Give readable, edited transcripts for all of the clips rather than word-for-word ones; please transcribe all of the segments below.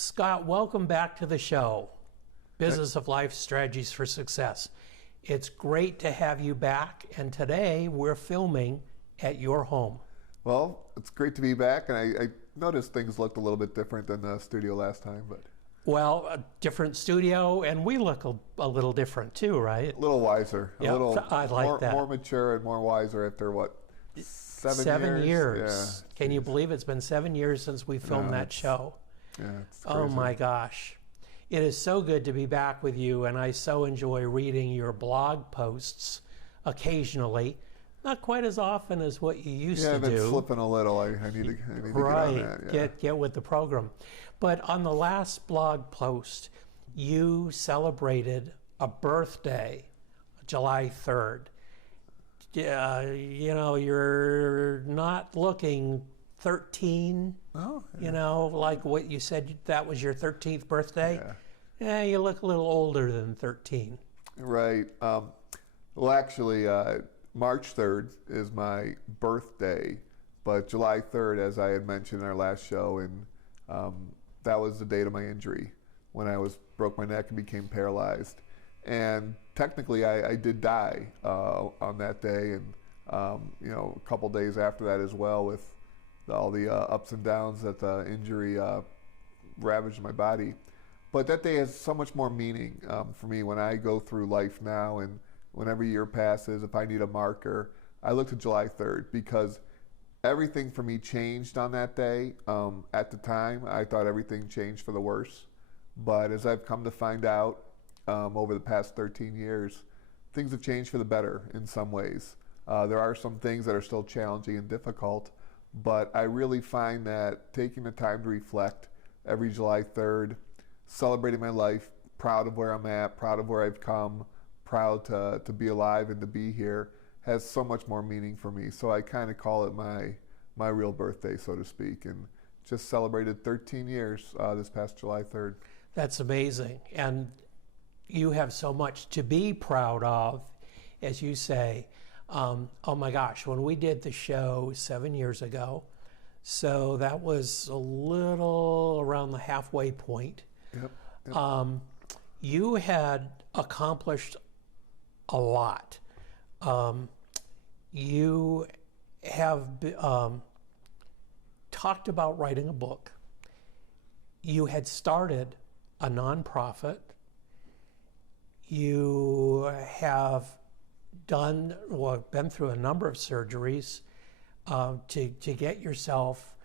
Scott, welcome back to the show, Business of Life Strategies for Success. It's great to have you back, and today we're filming at your home. Well, it's great to be back, and I noticed things looked a little bit different than the studio last time, but... Well, a different studio, and we look a little different too, right? A little wiser. Yeah, a little I like that. More mature and more wiser after, what, 7 years? Yeah. Can you believe it's been 7 years since we filmed that show? Yeah, it's crazy. Oh my gosh. It is so good to be back with you, and I so enjoy reading your blog posts occasionally. Not quite as often as what you used to do. Yeah, I've been slipping a little. I need to get on that. Yeah. Get with the program. But on the last blog post, you celebrated a birthday, July 3rd. You're not looking 13, like what you said that was your 13th birthday. Yeah, you look a little older than 13. Right. Well, actually, March 3rd is my birthday, but July 3rd, as I had mentioned in our last show, and that was the date of my injury when I broke my neck and became paralyzed. And technically, I did die on that day, and a couple days after that as well, with all the ups and downs that the injury ravaged my body. But that day has so much more meaning for me when I go through life now, and when every year passes, if I need a marker, I look to July 3rd, because everything for me changed on that day. At the time, I thought everything changed for the worse. But as I've come to find out over the past 13 years, things have changed for the better in some ways. There are some things that are still challenging and difficult, but I really find that taking the time to reflect every July 3rd, celebrating my life, proud of where I'm at, proud of where I've come, proud to be alive and to be here, has so much more meaning for me. So I kind of call it my real birthday, so to speak, and just celebrated 13 years this past July 3rd. That's amazing. And you have so much to be proud of, as you say. Oh my gosh, when we did the show 7 years ago, so that was a little around the halfway point. Yep. You had accomplished a lot. You have talked about writing a book. You had started a nonprofit. You have been through a number of surgeries to get yourself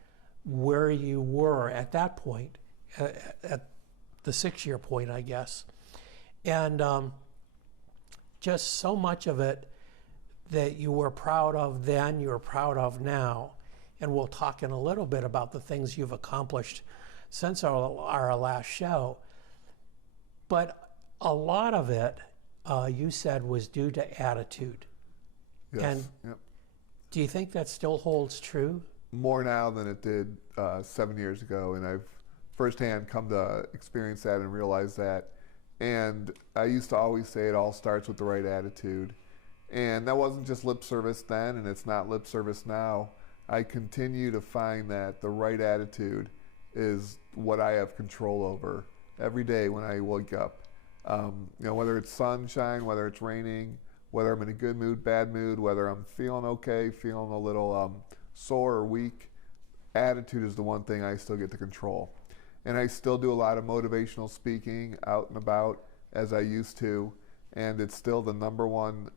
where you were at that point, at the 6-year point, I guess. And just so much of it that you were proud of then, you're proud of now. And we'll talk in a little bit about the things you've accomplished since our last show. But a lot of it, you said, was due to attitude. Yes. And do you think that still holds true? More now than it did 7 years ago, and I've firsthand come to experience that and realize that. And I used to always say it all starts with the right attitude. And that wasn't just lip service then, and it's not lip service now. I continue to find that the right attitude is what I have control over every day when I wake up. Whether it's sunshine, whether it's raining, whether I'm in a good mood, bad mood, whether I'm feeling okay, feeling a little sore or weak, attitude is the one thing I still get to control. And I still do a lot of motivational speaking out and about as I used to, and it's still the number one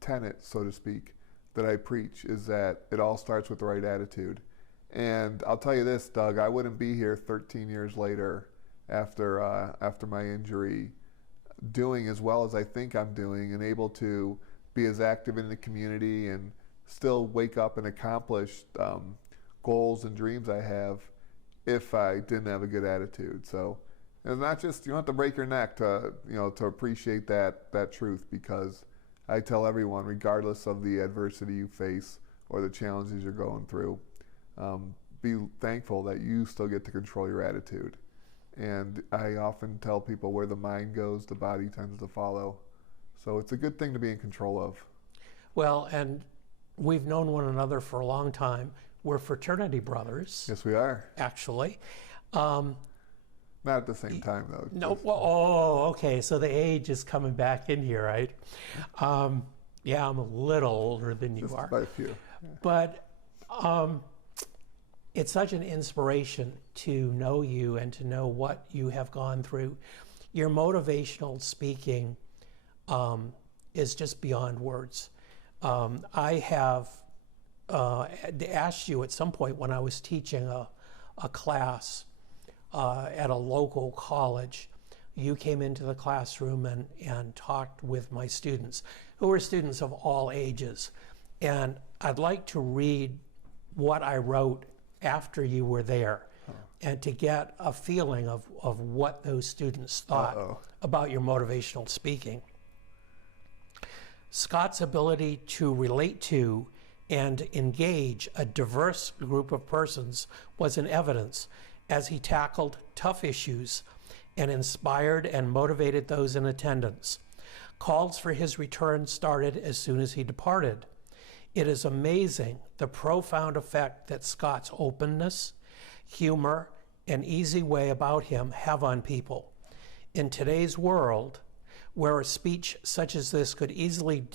tenet, so to speak, that I preach, is that it all starts with the right attitude. And I'll tell you this, Doug, I wouldn't be here 13 years later after my injury doing as well as I think I'm doing, and able to be as active in the community and still wake up and accomplish goals and dreams I have, if I didn't have a good attitude. So it's not just, you don't have to break your neck to appreciate that truth, because I tell everyone, regardless of the adversity you face or the challenges you're going through, be thankful that you still get to control your attitude. And I often tell people, where the mind goes, the body tends to follow. So it's a good thing to be in control of. Well, and we've known one another for a long time. We're fraternity brothers. Yes, we are. Actually. Not at the same time, though. No, well, oh, okay. So the age is coming back in here, right? Yeah, I'm a little older than you Just are. by a few. But it's such an inspiration to know you and to know what you have gone through. Your motivational speaking is just beyond words. I have asked you at some point when I was teaching a class at a local college, you came into the classroom and talked with my students, who were students of all ages. And I'd like to read what I wrote after you were there, and to get a feeling of what those students thought about your motivational speaking. Scott's ability to relate to and engage a diverse group of persons was in evidence as he tackled tough issues and inspired and motivated those in attendance. Calls for his return started as soon as he departed. It is amazing the profound effect that Scott's openness, humor, and easy way about him have on people. In today's world, where a speech such as this could easily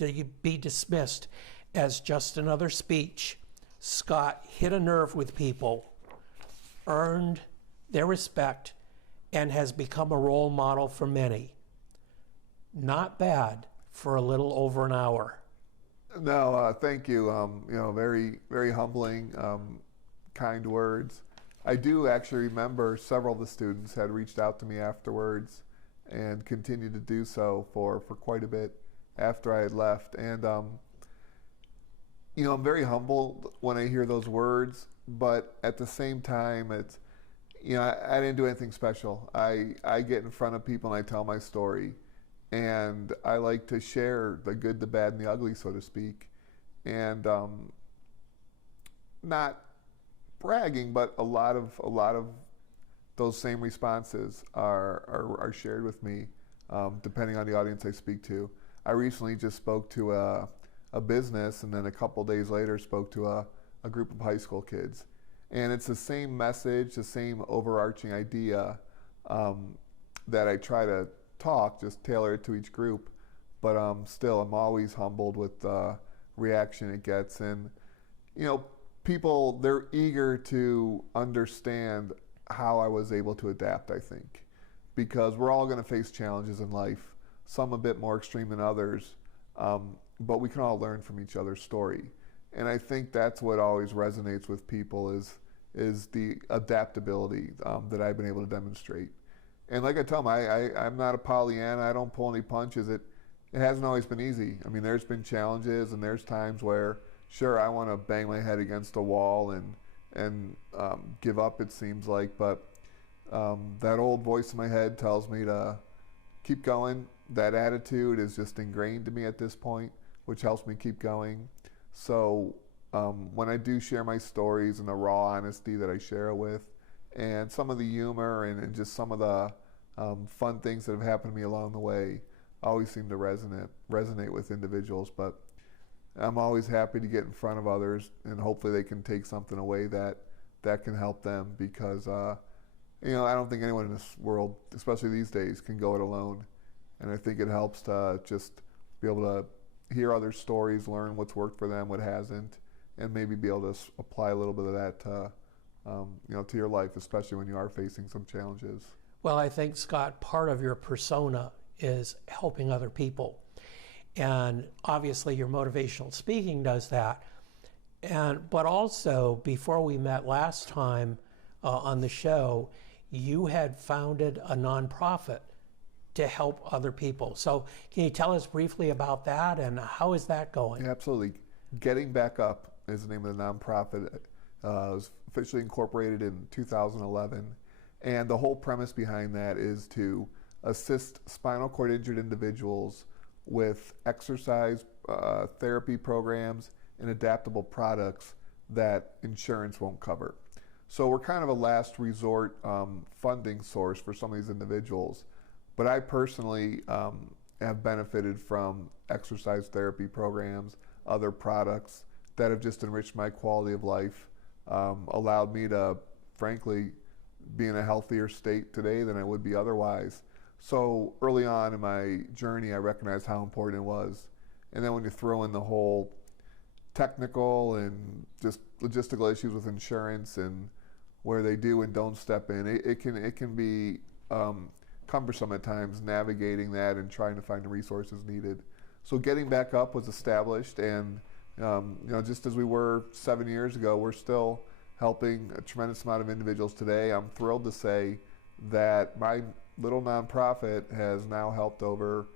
be dismissed as just another speech, Scott hit a nerve with people, earned their respect, and has become a role model for many. Not bad for a little over an hour. No, thank you. Very, very humbling, kind words. I do actually remember several of the students had reached out to me afterwards and continued to do so for quite a bit after I had left. And, I'm very humbled when I hear those words, but at the same time, it's, I didn't do anything special. I get in front of people and I tell my story. And I like to share the good, the bad, and the ugly, so to speak. And not bragging, but a lot of those same responses are shared with me, depending on the audience I speak to. I recently just spoke to a business, and then a couple days later spoke to a group of high school kids. And it's the same message, the same overarching idea that I try to talk, just tailor it to each group. But still, I'm always humbled with the reaction it gets. And, people, they're eager to understand how I was able to adapt, I think. Because we're all going to face challenges in life, some a bit more extreme than others, but we can all learn from each other's story. And I think that's what always resonates with people is the adaptability that I've been able to demonstrate. And like I tell them, I'm not a Pollyanna. I don't pull any punches. It hasn't always been easy. I mean, there's been challenges, and there's times where, sure, I want to bang my head against a wall and give up, it seems like. But that old voice in my head tells me to keep going. That attitude is just ingrained to me at this point, which helps me keep going. So when I do share my stories and the raw honesty that I share it with, and some of the humor and just some of the fun things that have happened to me along the way always seem to resonate with individuals. But I'm always happy to get in front of others, and hopefully they can take something away that can help them, because I don't think anyone in this world, especially these days, can go it alone. And I think it helps to just be able to hear other stories, learn what's worked for them, what hasn't, and maybe be able to apply a little bit of that to your life, especially when you are facing some challenges. Well, I think, Scott, part of your persona is helping other people. And obviously your motivational speaking does that. But also, before we met last time on the show, you had founded a nonprofit to help other people. So can you tell us briefly about that, and how is that going? Yeah, absolutely. Getting Back Up is the name of the nonprofit. It was officially incorporated in 2011. And the whole premise behind that is to assist spinal cord injured individuals with exercise therapy programs and adaptable products that insurance won't cover. So we're kind of a last resort funding source for some of these individuals. But I personally have benefited from exercise therapy programs, other products that have just enriched my quality of life, allowed me to, frankly, be in a healthier state today than I would be otherwise. So early on in my journey, I recognized how important it was. And then when you throw in the whole technical and just logistical issues with insurance and where they do and don't step in, it can be cumbersome at times navigating that and trying to find the resources needed. So getting back up was established, and just as we were 7 years ago, we're still helping a tremendous amount of individuals today. I'm thrilled to say that my little nonprofit has now helped over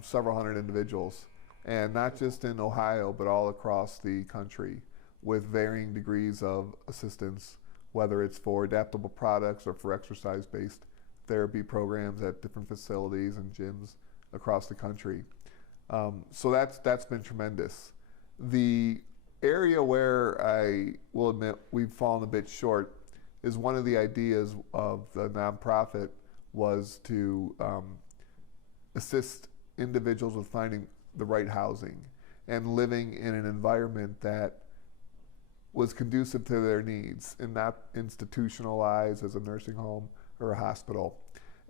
several hundred individuals, and not just in Ohio, but all across the country with varying degrees of assistance, whether it's for adaptable products or for exercise-based therapy programs at different facilities and gyms across the country. So that's been tremendous. The area where I will admit we've fallen a bit short is one of the ideas of the nonprofit was to assist individuals with finding the right housing and living in an environment that was conducive to their needs and not institutionalized as a nursing home or a hospital.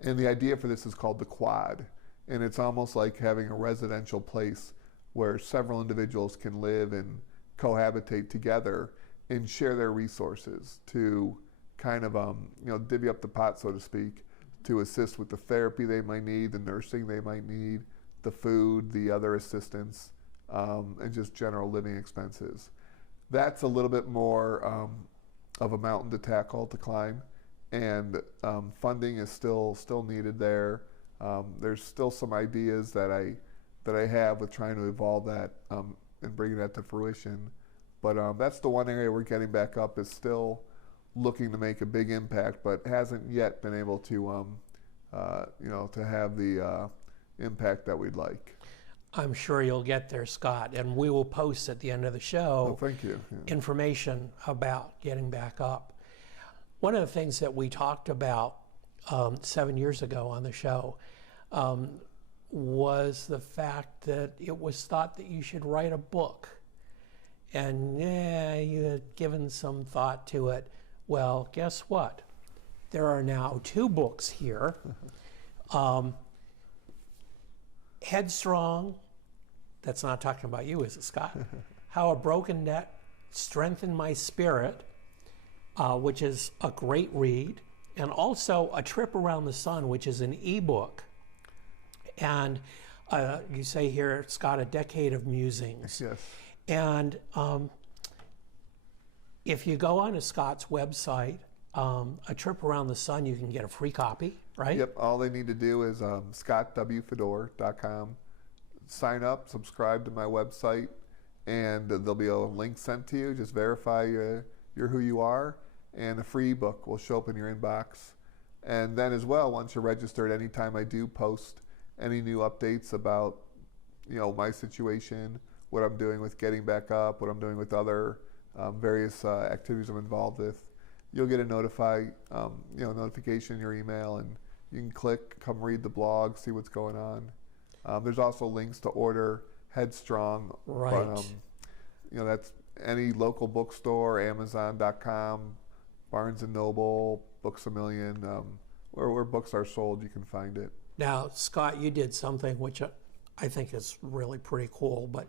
And the idea for this is called the Quad. And it's almost like having a residential place where several individuals can live and cohabitate together and share their resources to kind of divvy up the pot, so to speak, to assist with the therapy they might need, the nursing they might need, the food, the other assistance, and just general living expenses. That's a little bit more of a mountain to tackle, to climb, and funding is still needed there. There's still some ideas that I have with trying to evolve that and bringing that to fruition. But that's the one area we're getting back up, is still looking to make a big impact, but hasn't yet been able to to have the impact that we'd like. I'm sure you'll get there, Scott, and we will post at the end of the show thank you. Yeah. information about getting back up. One of the things that we talked about 7 years ago on the show was the fact that it was thought that you should write a book. And you had given some thought to it. Well, guess what? There are now 2 books here. Headstrong, that's not talking about you, is it, Scott? How a Broken Net Strengthened My Spirit, which is a great read, and also A Trip Around the Sun, which is an ebook. And you say here, Scott, a decade of musings. Yes. And if you go onto Scott's website, A Trip Around the Sun, you can get a free copy, right? Yep. All they need to do is scottwfedor.com, sign up, subscribe to my website, and there'll be a link sent to you. Just verify you're who you are, and a free ebook will show up in your inbox. And then as well, once you're registered, anytime I do post any new updates about my situation, what I'm doing with getting back up, what I'm doing with other various activities I'm involved with, you'll get a notification in your email, and you can click, come read the blog, see what's going on. There's also links to order Headstrong. Right. But, that's any local bookstore, Amazon.com, Barnes & Noble, Books A Million, where books are sold, you can find it. Now, Scott, you did something which I think is really pretty cool, but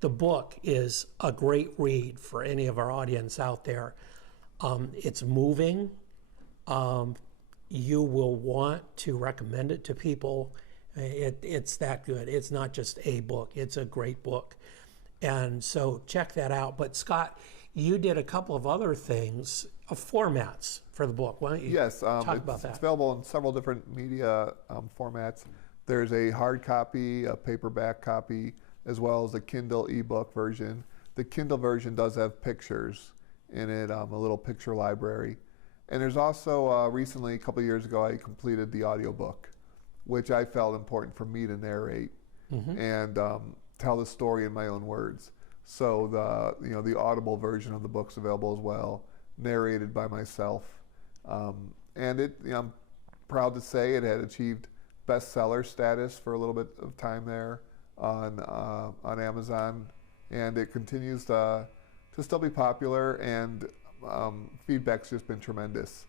the book is a great read for any of our audience out there. It's moving. You will want to recommend it to people. It's that good. It's not just a book. It's a great book. And so check that out. But Scott, you did a couple of other things, formats for the book. Why don't you talk about that? It's available in several different media formats. There's a hard copy, a paperback copy, as well as a Kindle ebook version. The Kindle version does have pictures in it, a little picture library. And there's also, recently, a couple of years ago, I completed the audiobook, which I felt important for me to narrate and tell the story in my own words. So the audible version of the book's available as well, narrated by myself. And I'm proud to say it had achieved bestseller status for a little bit of time there on Amazon, and it continues to still be popular, and feedback's just been tremendous.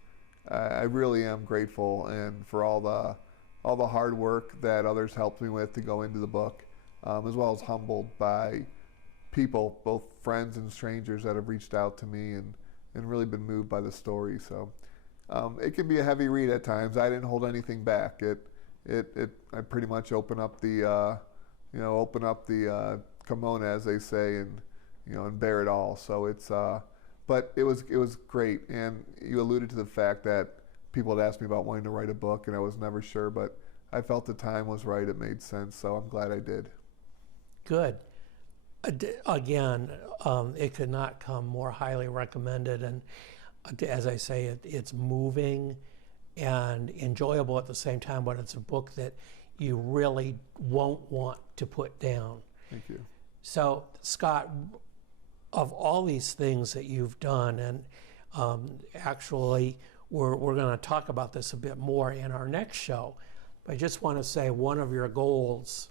I really am grateful, and for all the hard work that others helped me with to go into the book, as well as humbled by people, both friends and strangers, that have reached out to me and really been moved by the story. So it can be a heavy read at times. I didn't hold anything back. I pretty much open up the kimono, as they say, and bear it all. So but it was great. And you alluded to the fact that people had asked me about wanting to write a book, and I was never sure, but I felt the time was right. It made sense, so I'm glad I did. Good. Again, it could not come more highly recommended. And as I say, it's moving and enjoyable at the same time, but it's a book that you really won't want to put down. Thank you. So, Scott, of all these things that you've done, and actually we're going to talk about this a bit more in our next show, but I just want to say one of your goals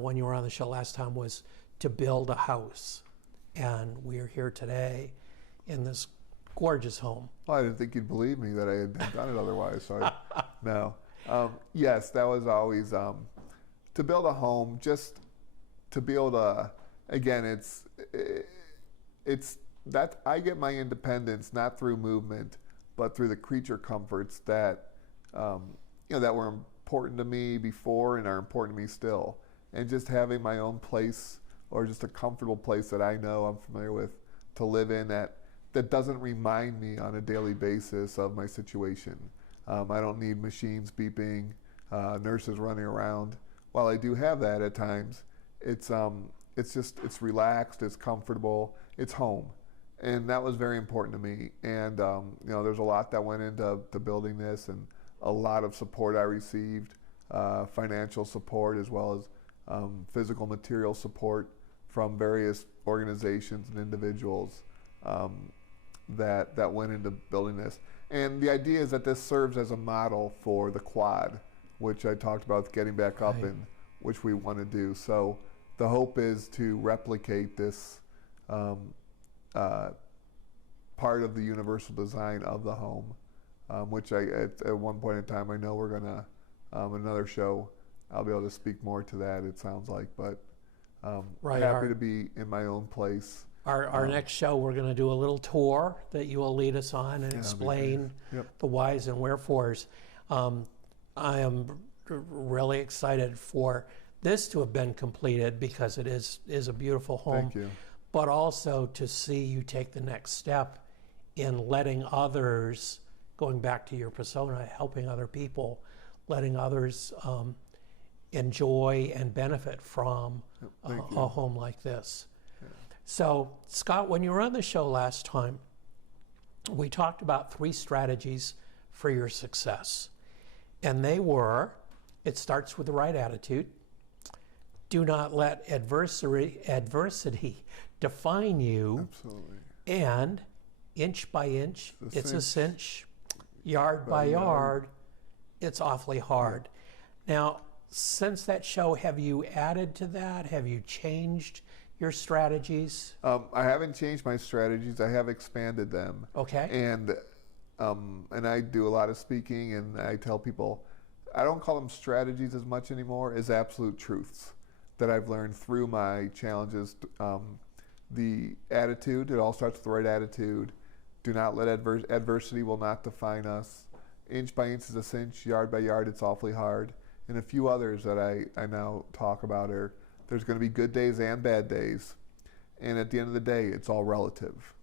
when you were on the show last time was to build a house. And we're here today in this gorgeous home. Well, I didn't think you'd believe me that I had done it otherwise. So no. Yes, that was always to build a home, just to be able to, again, it's that I get my independence not through movement, but through the creature comforts that that were important to me before and are important to me still. And just having my own place, or just a comfortable place that I know I'm familiar with to live in, that doesn't remind me on a daily basis of my situation. I don't need machines beeping, nurses running around. While I do have that at times, it's relaxed, it's comfortable, it's home. And that was very important to me. And there's a lot that went into building this, and a lot of support I received, financial support as well as physical material support from various organizations and individuals that went into building this. And the idea is that this serves as a model for the quad, which I talked about getting back up, and which we want to do. So the hope is to replicate this part of the universal design of the home, which at one point in time, I know we're going to, another show, I'll be able to speak more to that, it sounds like. But happy to be in my own place. Our next show, we're going to do a little tour that you will lead us on and explain the whys and wherefores. I am really excited for this to have been completed, because it is a beautiful home. Thank you. But also to see you take the next step in letting others, going back to your persona, helping other people, letting others enjoy and benefit from a home like this. So, Scott, when you were on the show last time, we talked about 3 strategies for your success. And they were, it starts with the right attitude. Do not let adversity define you. Absolutely. And inch by inch, it's a cinch. Yard by yard, it's awfully hard. Now, since that show, have you added to that? Have you changed your strategies? I haven't changed my strategies. I have expanded them. Okay. And I do a lot of speaking, and I tell people, I don't call them strategies as much anymore as absolute truths that I've learned through my challenges. The attitude, it all starts with the right attitude. Do not let adversity will not define us. Inch by inch is a cinch, yard by yard, it's awfully hard. And a few others that I now talk about are, there's going to be good days and bad days. And at the end of the day, it's all relative.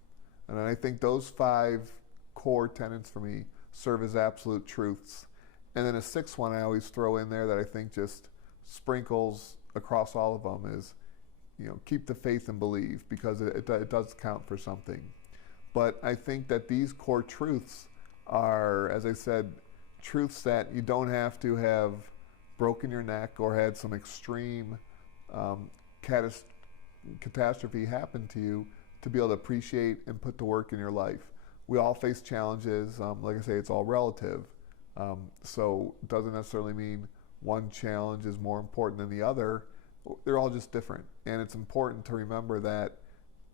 And I think those 5 core tenets for me serve as absolute truths. And then a 6th one I always throw in there that I think just sprinkles across all of them is, keep the faith and believe, because it does count for something. But I think that these core truths are, as I said, truths that you don't have to have broken your neck or had some extreme catastrophe happen to you to be able to appreciate and put to work in your life. We all face challenges. Like I say, it's all relative. So it doesn't necessarily mean one challenge is more important than the other. They're all just different. And it's important to remember that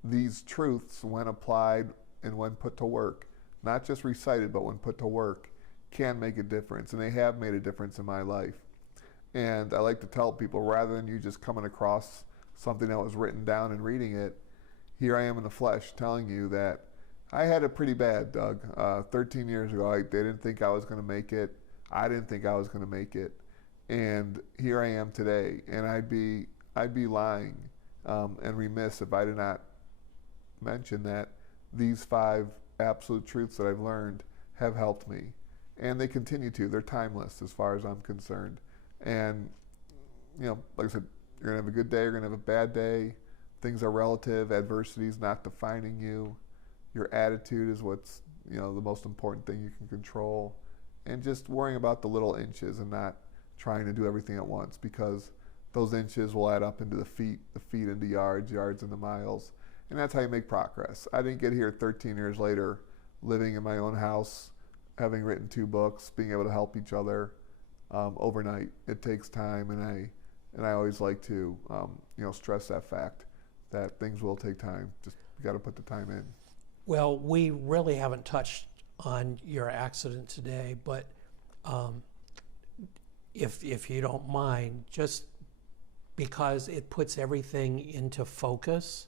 these truths, when applied and when put to work, not just recited, but when put to work, can make a difference. And they have made a difference in my life. And I like to tell people, rather than you just coming across something that was written down and reading it, here I am in the flesh telling you that I had it pretty bad, Doug. 13 years ago, they didn't think I was going to make it. I didn't think I was going to make it. And here I am today. And I'd be lying and remiss if I did not mention that these 5 absolute truths that I've learned have helped me. And they continue to. They're timeless as far as I'm concerned. And, like I said, you're going to have a good day, you're going to have a bad day. Things are relative. Adversity is not defining you. Your attitude is what's, the most important thing you can control. And just worrying about the little inches and not trying to do everything at once, because those inches will add up into the feet into yards, yards into miles. And that's how you make progress. I didn't get here 13 years later, living in my own house, having written 2 books, being able to help each other overnight. It takes time, and I always like to stress that fact that things will take time. Just you got to put the time in. Well, we really haven't touched on your accident today, but if you don't mind, just because it puts everything into focus,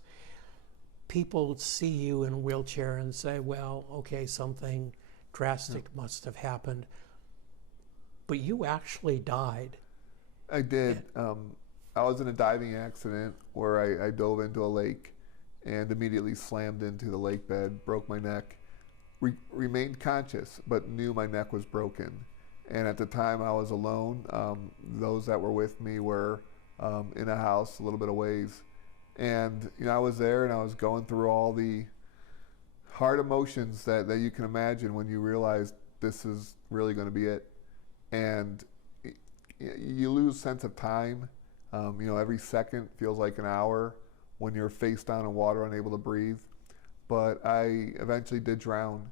people see you in a wheelchair and say, well, okay, something drastic must have happened. But you actually died. I did. I was in a diving accident where I dove into a lake and immediately slammed into the lake bed, broke my neck, remained conscious, but knew my neck was broken. And at the time I was alone. Those that were with me were in a house a little bit of ways. And I was there and I was going through all the hard emotions that you can imagine when you realize this is really going to be it. And you lose sense of time. Every second feels like an hour when you're face down in water, unable to breathe. But I eventually did drown,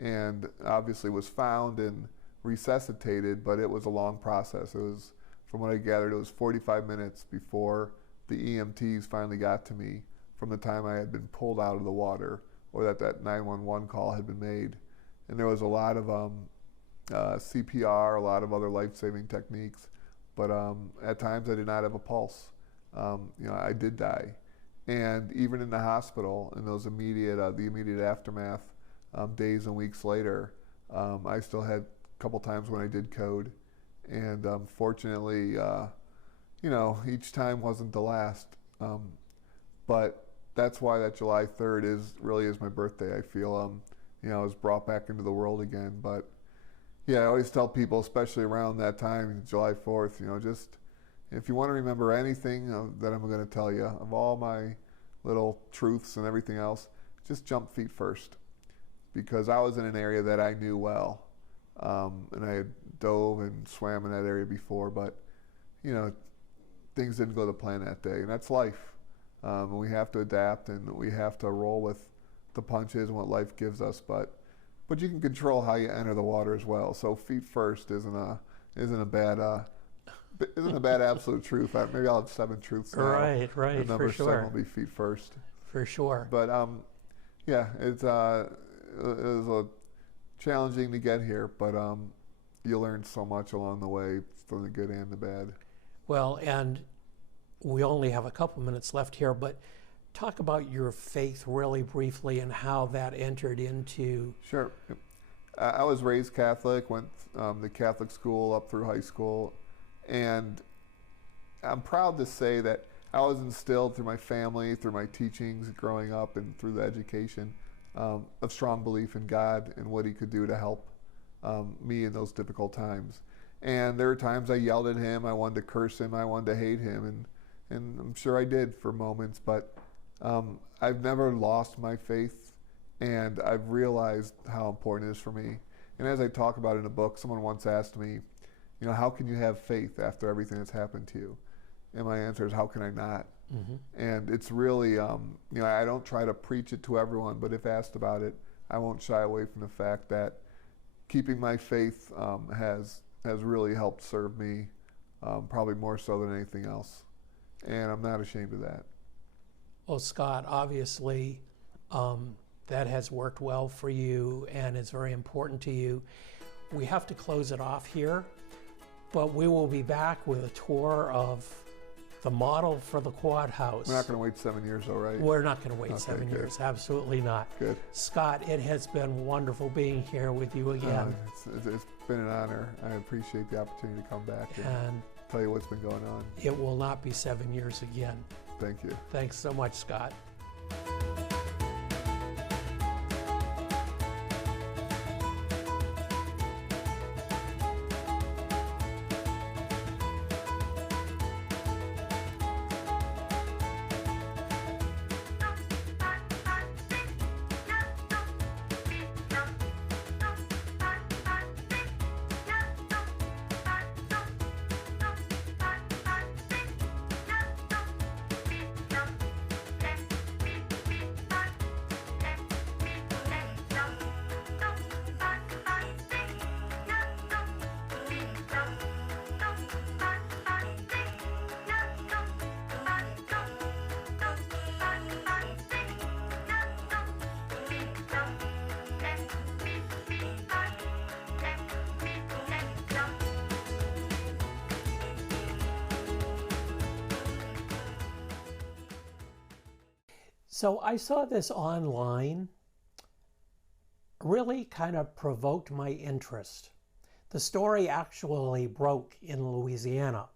and obviously was found and resuscitated, but it was a long process. It was, from what I gathered, it was 45 minutes before the EMTs finally got to me from the time I had been pulled out of the water, or that 911 call had been made. And there was a lot of CPR, a lot of other life-saving techniques, but at times I did not have a pulse. I did die. And even in the hospital, in those the immediate aftermath, days and weeks later, I still had a couple times when I did code. And fortunately, each time wasn't the last. But that's why that July 3rd really is my birthday. I feel, I was brought back into the world again. But yeah, I always tell people, especially around that time, July 4th, just if you want to remember anything that I'm going to tell you, of all my little truths and everything else, just jump feet first. Because I was in an area that I knew well. And I had dove and swam in that area before, but, things didn't go to plan that day. And that's life. And we have to adapt, and we have to roll with the punches and what life gives us. But you can control how you enter the water as well. So feet first isn't a bad absolute truth. Maybe I'll have 7 truths now. Right, and number for sure. 7 will be feet first. For sure. But it was challenging to get here, but you learn so much along the way, from the good and the bad. Well, and we only have a couple minutes left here, but talk about your faith really briefly and how that entered into... Sure. I was raised Catholic, went to Catholic school up through high school, and I'm proud to say that I was instilled through my family, through my teachings growing up, and through the education, of strong belief in God and what He could do to help me in those difficult times. And there were times I yelled at Him, I wanted to curse Him, I wanted to hate Him, and I'm sure I did for moments, but I've never lost my faith, and I've realized how important it is for me. And as I talk about in the book, someone once asked me, how can you have faith after everything that's happened to you? And my answer is, how can I not? Mm-hmm. And it's really, I don't try to preach it to everyone, but if asked about it, I won't shy away from the fact that keeping my faith has really helped serve me, probably more so than anything else. And I'm not ashamed of that. Well, Scott, obviously, that has worked well for you and is very important to you. We have to close it off here, but we will be back with a tour of the model for the quad house. We're not going to wait 7 years, though, right? We're not going to wait Okay, 7 good. years, absolutely not. Good. Scott, it has been wonderful being here with you again. It's been an honor. I appreciate the opportunity to come back and And tell you what's been going on. it will not be 7 years again. Thank you. Thanks so much, Scott. So I saw this online, really kind of provoked my interest. The story actually broke in Louisiana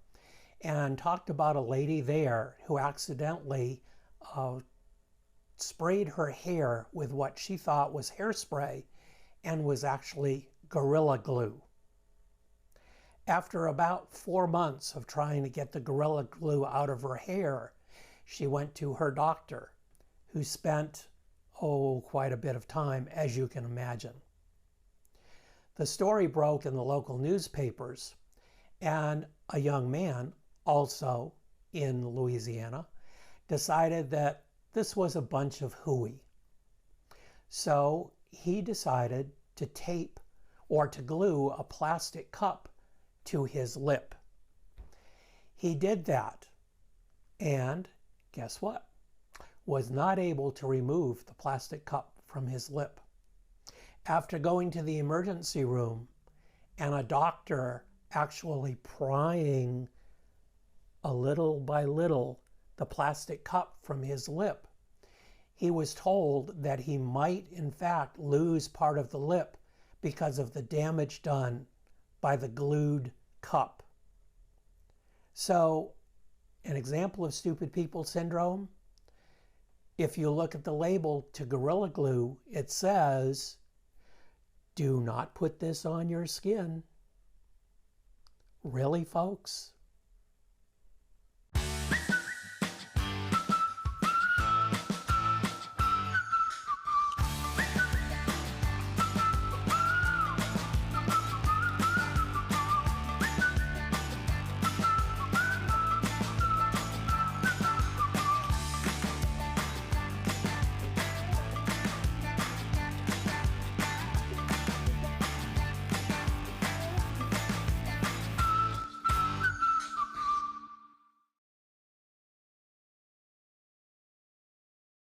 and talked about a lady there who accidentally sprayed her hair with what she thought was hairspray and was actually Gorilla Glue. After about 4 months of trying to get the Gorilla Glue out of her hair, she went to her doctor, who spent, quite a bit of time, as you can imagine. The story broke in the local newspapers, and a young man, also in Louisiana, decided that this was a bunch of hooey. So he decided to tape or to glue a plastic cup to his lip. He did that, and guess what? Was not able to remove the plastic cup from his lip. After going to the emergency room and a doctor actually prying a little by little the plastic cup from his lip, he was told that he might in fact lose part of the lip because of the damage done by the glued cup. So, an example of stupid people syndrome, if you look at the label to Gorilla Glue, it says, "Do not put this on your skin." Really, folks?